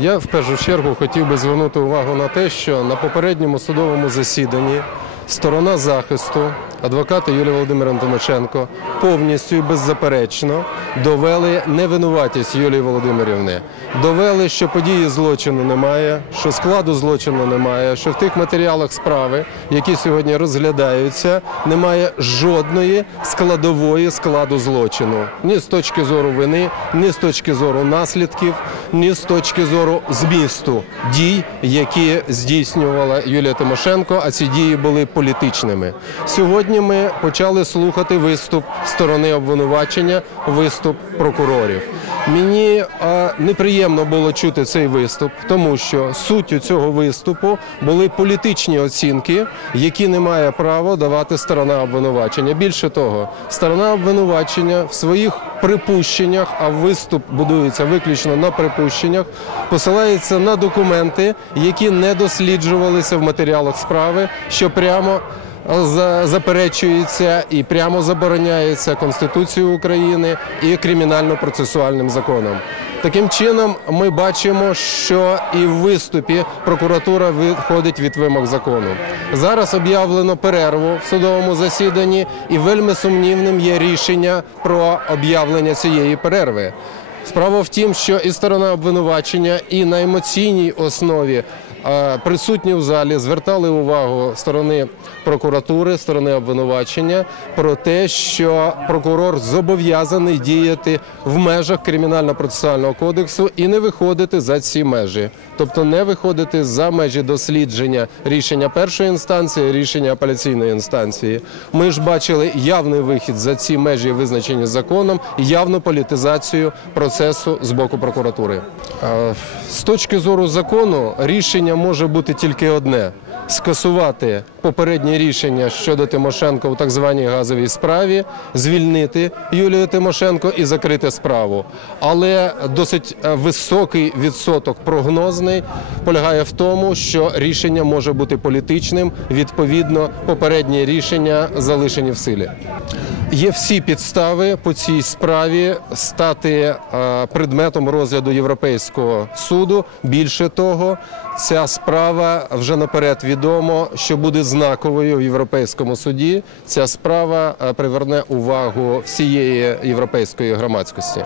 Я в першу чергу хотів би звернути увагу на те, що на попередньому судовому засіданні сторона захисту, адвокати Юлія Володимирівна Тимошенко, повністю і беззаперечно довели невинуватість Юлії Володимирівни. Довели, що події злочину немає, що складу злочину немає, що в тих матеріалах справи, які сьогодні розглядаються, немає жодної складової складу злочину. Ні з точки зору вини, ні з точки зору наслідків, ні з точки зору змісту дій, які здійснювала Юлія Тимошенко, а ці дії були політичними. Сьогодні ми почали слухати виступ сторони обвинувачення, виступ прокурорів. Мені е, неприємно було чути цей виступ, тому що суттю цього виступу були політичні оцінки, які не має права давати сторона обвинувачення. Більше того, сторона обвинувачення в своїх припущеннях, а виступ будується виключно на припущеннях, посилається на документи, які не досліджувалися в матеріалах справи, що прямо заперечується і прямо забороняється Конституцією України і кримінально-процесуальним законом. Таким чином, ми бачимо, що і в виступі прокуратура виходить від вимог закону. Зараз об'явлено перерву в судовому засіданні, і вельми сумнівним є рішення про об'явлення цієї перерви. Справа в тім, що і сторона обвинувачення, і на емоційній основі присутні в залі звертали увагу сторони прокуратури, сторони обвинувачення про те, що прокурор зобов'язаний діяти в межах кримінально-процесуального кодексу і не виходити за ці межі, тобто не виходити за межі дослідження рішення першої інстанції, рішення апеляційної інстанції. Ми ж бачили явний вихід за ці межі, визначені законом, явну політизацію процесу з боку прокуратури. З точки зору закону рішення може бути тільки одне: скасувати попереднє рішення щодо Тимошенко в так званій газовій справі, звільнити Юлію Тимошенко і закрити справу. Але досить е, високий відсоток прогнозний полягає в тому, що рішення може бути політичним. Відповідно, попередні рішення залишені в силі. Є всі підстави по цій справі стати е, предметом розгляду Європейського суду. Більше того, ця справа вже наперед відомо, що буде знаковою в Європейському суді. Ця справа е, приверне увагу всієї європейської громадськості.